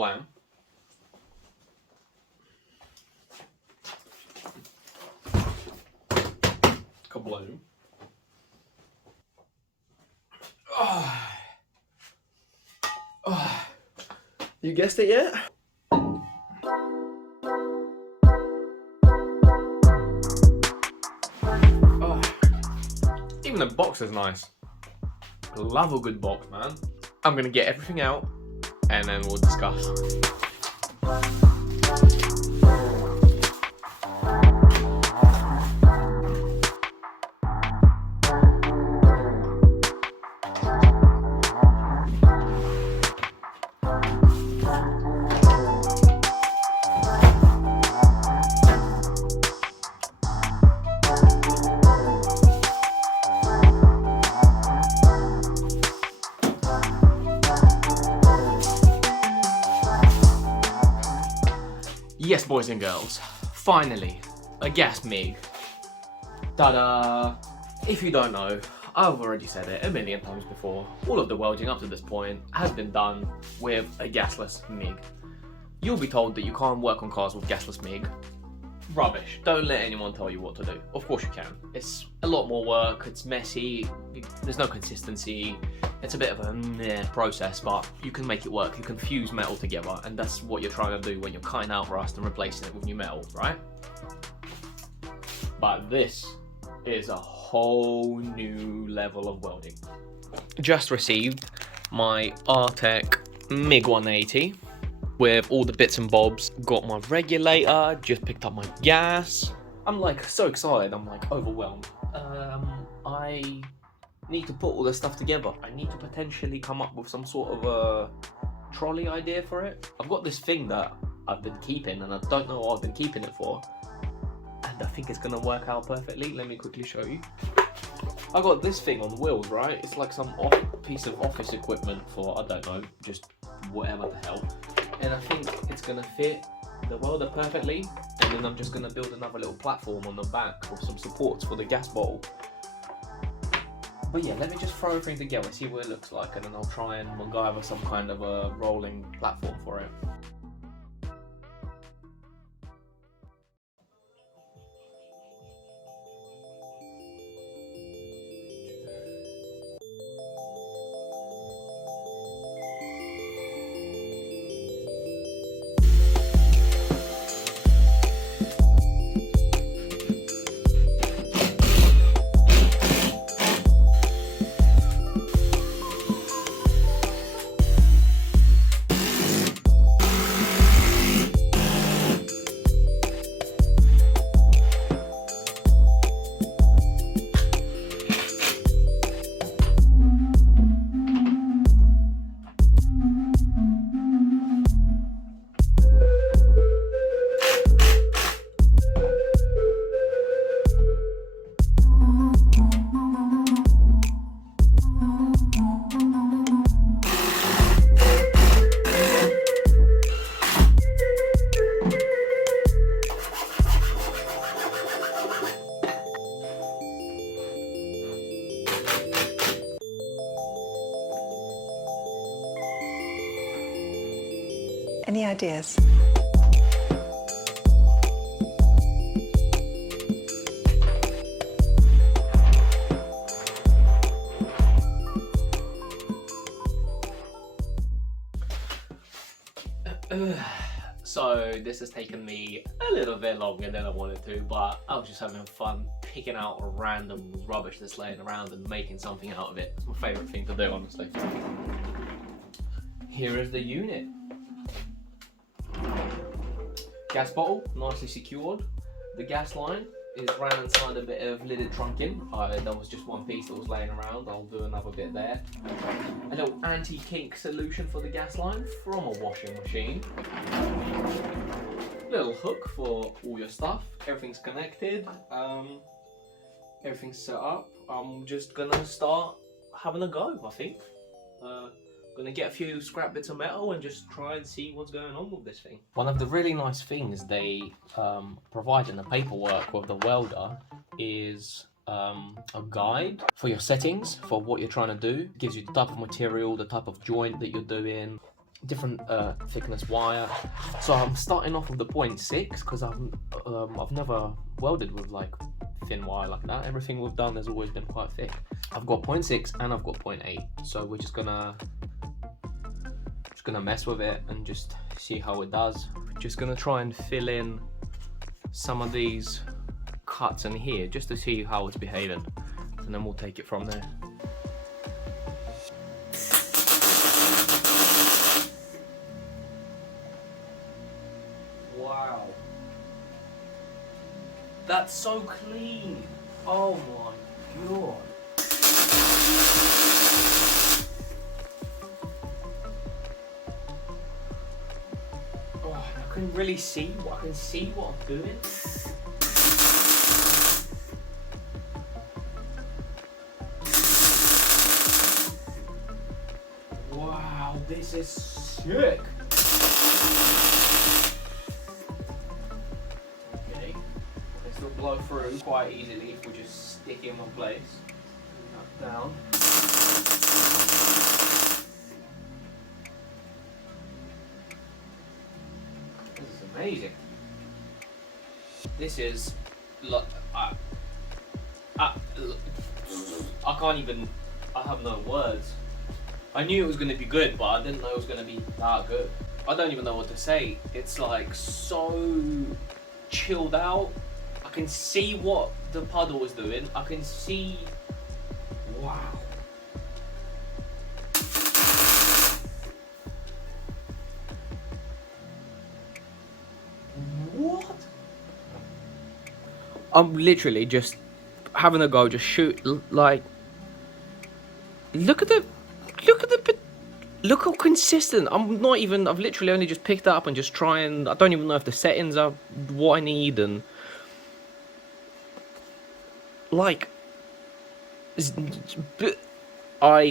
Kablam. Kabloom. You guessed it yet? Even the box is nice. I love a good box, man. I'm gonna get everything out and then we'll discuss. Yes, boys and girls, finally, a gas MIG. Ta-da! If you don't know, I've already said it a million times before, all of the welding up to this point has been done with a gasless MIG. You'll be told that you can't work on cars with gasless MIG. Rubbish. Don't let anyone tell you what to do. Of course you can. It's a lot more work, it's messy, there's no consistency, it's a bit of a meh process, but you can make it work. You can fuse metal together, and that's what you're trying to do when you're cutting out rust and replacing it with new metal, right? But this is a whole new level of welding. Just received my Artec MIG 180 with all the bits and bobs. Got my regulator, just picked up my gas. I'm like so excited, I'm like overwhelmed. I need to put all this stuff together. I need to potentially come up with some sort of a trolley idea for it. I've got this thing that I've been keeping and I don't know what I've been keeping it for. And I think it's gonna work out perfectly. Let me quickly show you. I got this thing on wheels, right? It's like some piece of office equipment for, I don't know, just whatever the hell. And I think it's gonna fit the welder perfectly. And then I'm just gonna build another little platform on the back with some supports for the gas bottle. But yeah, let me just throw everything together, see what it looks like, and then I'll try and MacGyver some kind of a rolling platform for it. Any ideas? So this has taken me a little bit longer than I wanted to, but I was just having fun picking out random rubbish that's laying around and making something out of it. It's my favourite thing to do, honestly. Here is the unit. Gas bottle, nicely secured. The gas line is ran inside a bit of lidded trunking. There was just one piece that was laying around. I'll do another bit there. A little anti-kink solution for the gas line from a washing machine. Little hook for all your stuff. Everything's connected. Everything's set up. I'm just gonna start having a go, I think. Gonna get a few scrap bits of metal and just try and see what's going on with this thing. One of the really nice things they provide in the paperwork with the welder is a guide for your settings for what you're trying to do. It gives you the type of material, the type of joint that you're doing. different thickness wire. So I'm starting off with the 0.6 because I've never welded with like thin wire like that. Everything we've done has always been quite thick. I've got 0.6 and I've got 0.8, so we're just gonna mess with it and just see how it does. Just gonna try and fill in some of these cuts in here just to see how it's behaving, and then we'll take it from there. Wow, that's so clean. Oh my god. Oh, I can really see I can see what I'm doing. Wow, this is sick. Okay, this will blow through quite easily if we just stick it in one place. Knock down. This is amazing. This is like I can't even. I have no words. I knew it was going to be good, but I didn't know it was going to be that good. I don't even know what to say. It's like so chilled out. I can see what the puddle is doing. I can see. Wow. What? I'm literally just having a go, just shoot, like, look how consistent. I've literally only just picked it up and just trying. I don't even know if the settings are what I need, and like, I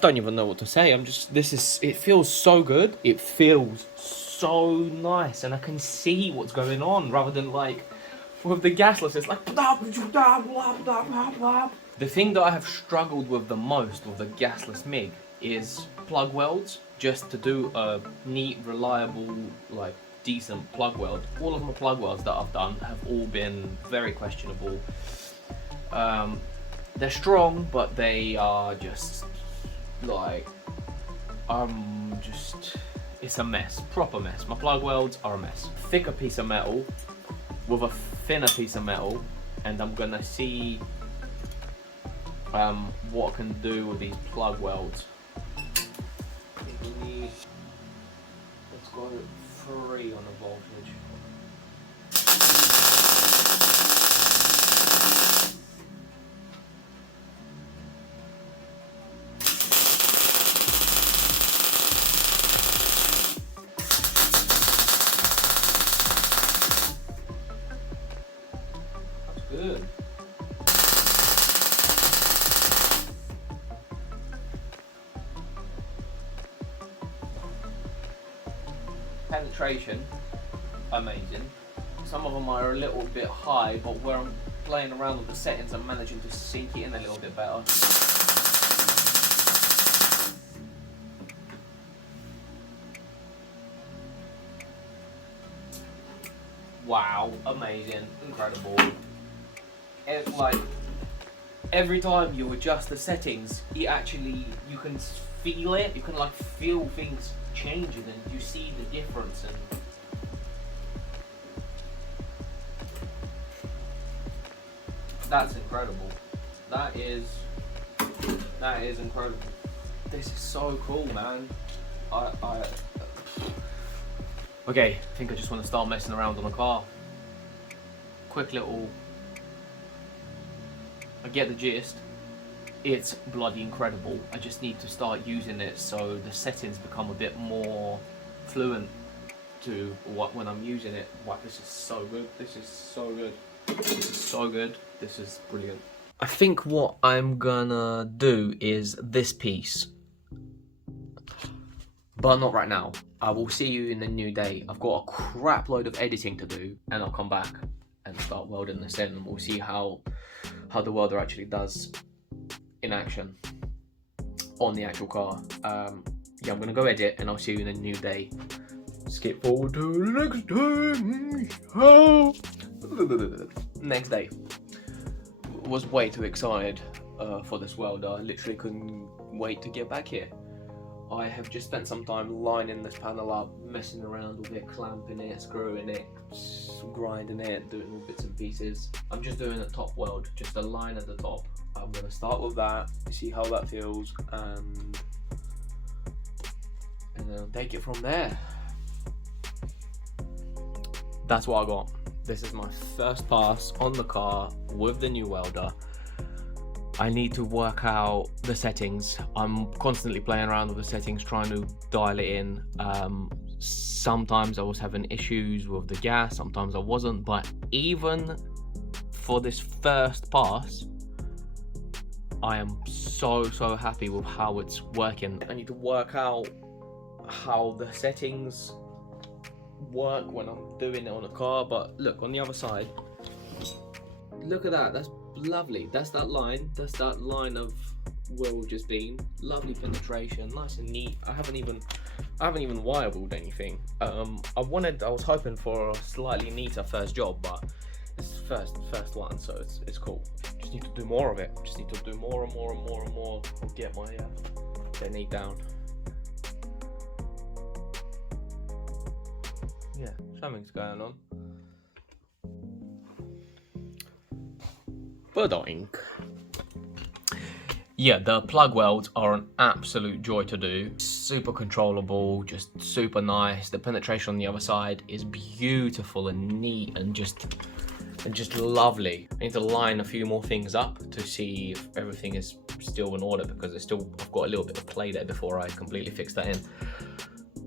don't even know what to say. It feels so good. It feels so nice, and I can see what's going on rather than like with the gasless. It's like the thing that I have struggled with the most with the gasless MIG is plug welds. Just to do a neat, reliable, like decent plug weld. All of my plug welds that I've done have all been very questionable. They're strong, but they are just like, it's a mess, proper mess. My plug welds are a mess. Thicker piece of metal with a thinner piece of metal, and I'm gonna see what I can do with these plug welds. I think we need, let's go 3 on the voltage. Good. Penetration, amazing. Some of them are a little bit high, but where I'm playing around with the settings, I'm managing to sink it in a little bit better. Wow, amazing, incredible. It's like every time you adjust the settings, you can feel it. You can like feel things changing, and you see the difference. And that's incredible. That is incredible. This is so cool, man. Okay, I think I just want to start messing around on the car. Quick little. I get the gist. It's bloody incredible. I just need to start using it so the settings become a bit more fluent to what when I'm using it. Wow, this is so good. This is so good. This is so good. This is brilliant. I think what I'm gonna do is this piece, but not right now. I will see you in a new day. I've got a crap load of editing to do, and I'll come back and start welding this in, and we'll see how the welder actually does in action on the actual car. yeah, I'm gonna go edit and I'll see you in a new day. Skip forward to the next day. Next day. Was way too excited for this welder. I literally couldn't wait to get back here. I have just spent some time lining this panel up, messing around with it, clamping it, screwing it, grinding it, doing all bits and pieces. I'm just doing a top weld, just a line at the top. I'm gonna start with that, see how that feels, and then I'll take it from there. That's what I got. This is my first pass on the car with the new welder. I need to work out the settings. I'm constantly playing around with the settings, trying to dial it in. Sometimes I was having issues with the gas, sometimes I wasn't, but even for this first pass, I am so happy with how it's working. I need to work out how the settings work when I'm doing it on a car, but look, on the other side, look at that, that's lovely. That's that line of where we've just been. Lovely penetration, nice and neat. I haven't even wire wheeled anything. I was hoping for a slightly neater first job, but it's first one, so it's cool. Just need to do more of it. Just need to do more and more and get my technique down. Yeah, something's going on. Welding. Yeah, the plug welds are an absolute joy to do. Super controllable, just super nice. The penetration on the other side is beautiful and neat and just lovely. I need to line a few more things up to see if everything is still in order, because I've got a little bit of play there before I completely fix that in.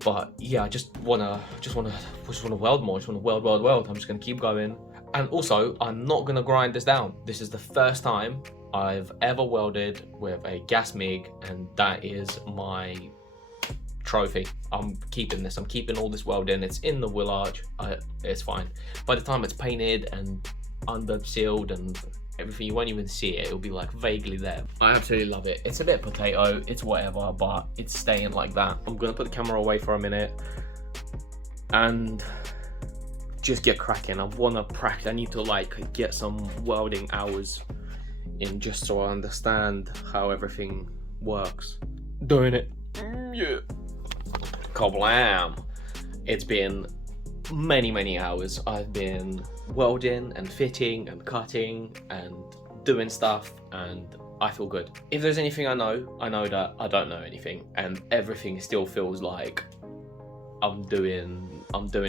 But yeah, I just wanna weld more. I just wanna weld. I'm just gonna keep going. And also, I'm not gonna grind this down. This is the first time I've ever welded with a gas MIG, and that is my trophy. I'm keeping this. I'm keeping all this weld in. It's in the wheel arch. It's fine. By the time it's painted and under sealed and everything, you won't even see it. It'll be like vaguely there. I absolutely love it. It's a bit potato. It's whatever, but it's staying like that. I'm gonna put the camera away for a minute and just get cracking. I need to like get some welding hours in just so I understand how everything works. Doing it. Yeah. Kablam. It's been many hours. I've been welding and fitting and cutting and doing stuff, and I feel good. If there's anything I know that I don't know anything, and everything still feels like I'm doing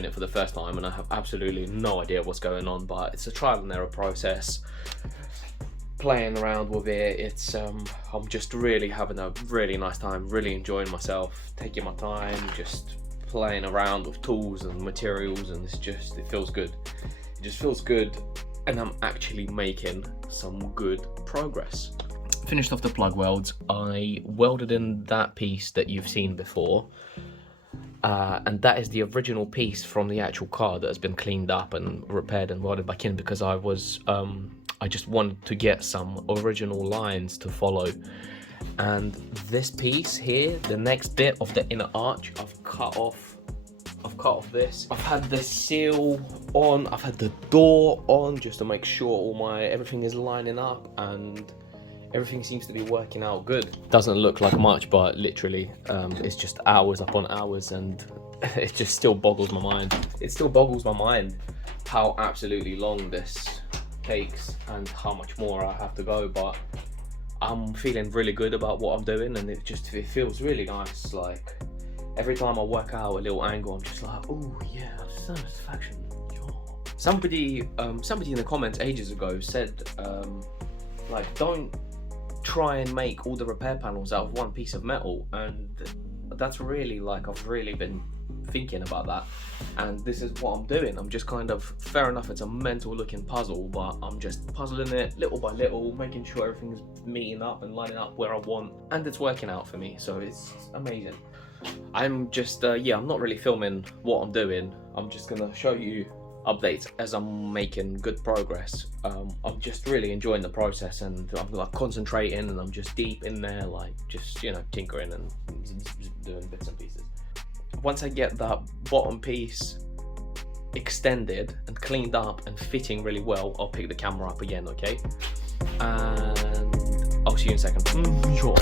it for the first time and I have absolutely no idea what's going on, but it's a trial and error process. Playing around with it, it's I'm just really having a really nice time, really enjoying myself, taking my time, just playing around with tools and materials, and it feels good. It just feels good, and I'm actually making some good progress. Finished off the plug welds. I welded in that piece that you've seen before. And that is the original piece from the actual car that has been cleaned up and repaired and welded back in, because I just wanted to get some original lines to follow. And this piece here, the next bit of the inner arch, I've cut off this. I've had the seal on, I've had the door on, just to make sure everything is lining up, and everything seems to be working out good. Doesn't look like much, but literally it's just hours upon hours, and it just still boggles my mind. It still boggles my mind how absolutely long this takes and how much more I have to go, but I'm feeling really good about what I'm doing, and it feels really nice. Like every time I work out a little angle, I'm just like, oh yeah, satisfaction. Somebody in the comments ages ago said like, don't try and make all the repair panels out of one piece of metal, and that's really, like, I've really been thinking about that, and this is what I'm doing. I'm just kind of, fair enough, it's a mental looking puzzle, but I'm just puzzling it little by little, making sure everything's meeting up and lining up where I want, and it's working out for me, so it's amazing. I'm just I'm not really filming what I'm doing. I'm just gonna show you updates as I'm making good progress. I'm just really enjoying the process, and I'm like concentrating, and I'm just deep in there, like just, you know, tinkering and doing bits and pieces. Once I get that bottom piece extended and cleaned up and fitting really well, I'll pick the camera up again, okay? And I'll see you in a second. Sure.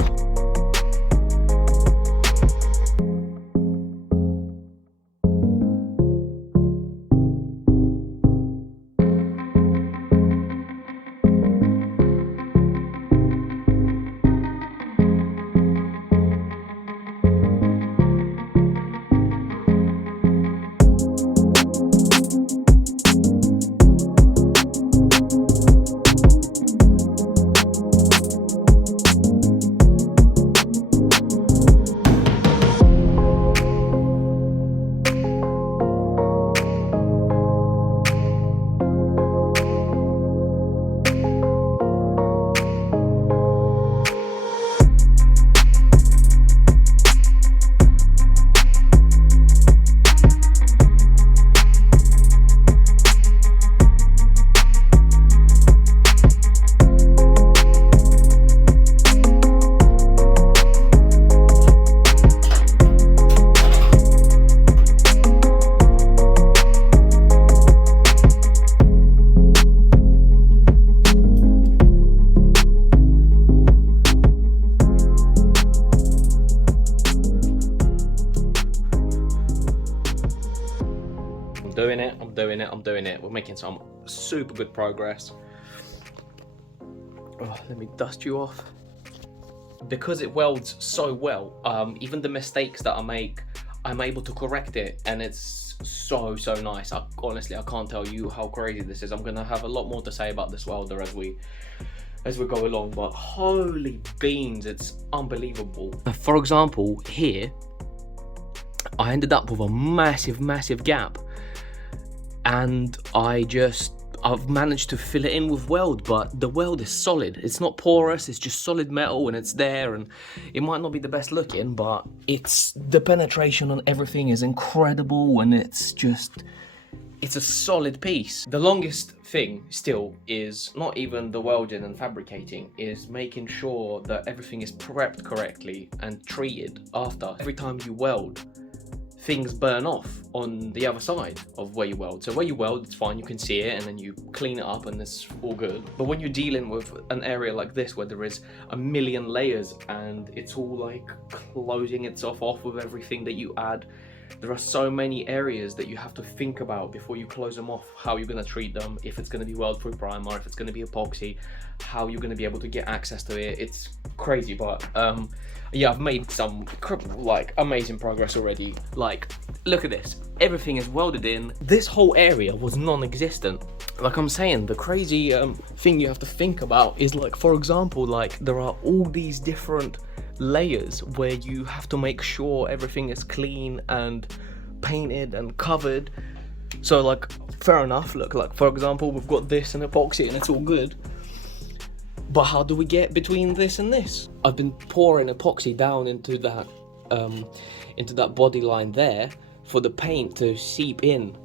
I'm doing it. We're making some super good progress. Oh, let me dust you off. Because it welds so well, even the mistakes that I make, I'm able to correct it, and it's so nice. Honestly, I can't tell you how crazy this is. I'm gonna have a lot more to say about this welder as we go along, but holy beans, it's unbelievable. For example, here, I ended up with a massive gap, and I've managed to fill it in with weld, but the weld is solid. It's not porous, it's just solid metal, and it's there, and it might not be the best looking, but the penetration on everything is incredible, and it's a solid piece. The longest thing still is not even the welding and fabricating, is making sure that everything is prepped correctly and treated after. Every time you weld, things burn off on the other side of where you weld. So where you weld, it's fine, you can see it, and then you clean it up and it's all good. But when you're dealing with an area like this where there is a million layers and it's all like closing itself off with everything that you add, there are so many areas that you have to think about before you close them off, how you're going to treat them, if it's going to be weld-proof primer, if it's going to be epoxy, how you're going to be able to get access to it. It's crazy, but yeah, I've made some like amazing progress already. Like, look at this, everything is welded in. This whole area was non-existent. Like I'm saying, the crazy thing you have to think about is, like, for example, like there are all these different layers where you have to make sure everything is clean and painted and covered. So like, fair enough, look, like for example, we've got this and epoxy and it's all good, but how do we get between this and this? I've been pouring epoxy down into that body line there for the paint to seep in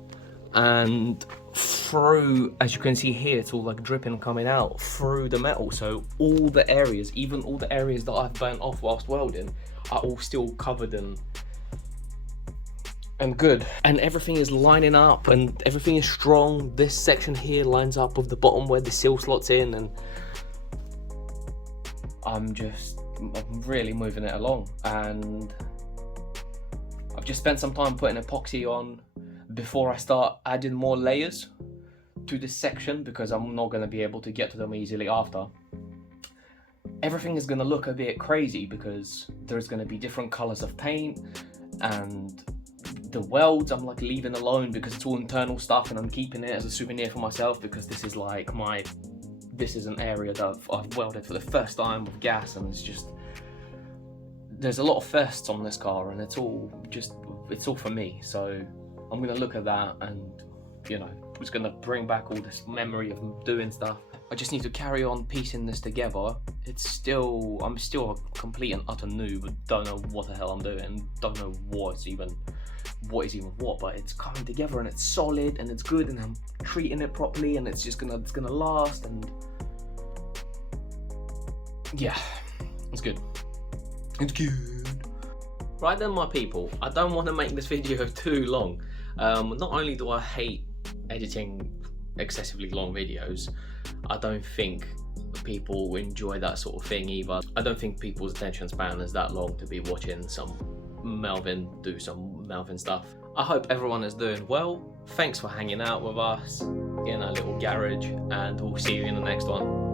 and through, as you can see here, it's all like dripping coming out through the metal. So all the areas, even all the areas that I've burnt off whilst welding, are all still covered and good, and everything is lining up and everything is strong. This section here lines up with the bottom where the seal slots in, and I'm really moving it along. And I've just spent some time putting epoxy on before I start adding more layers to this section, because I'm not going to be able to get to them easily after. Everything is going to look a bit crazy because there's going to be different colors of paint, and the welds I'm like leaving alone because it's all internal stuff, and I'm keeping it as a souvenir for myself, because this is like this is an area that I've welded for the first time with gas, and there's a lot of firsts on this car, and it's all for me. So I'm gonna look at that, and you know, it's gonna bring back all this memory of doing stuff. I just need to carry on piecing this together. I'm still a complete and utter noob. Don't know what the hell I'm doing. Don't know what's even what is even what, but it's coming together and it's solid and it's good, and I'm treating it properly, and it's gonna last, and yeah, it's good. It's good. Right then, my people, I don't want to make this video too long. Not only do I hate editing excessively long videos, I don't think people enjoy that sort of thing either. I don't think people's attention span is that long to be watching some Melvin do some Melvin stuff. I hope everyone is doing well. Thanks for hanging out with us in our little garage, and we'll see you in the next one.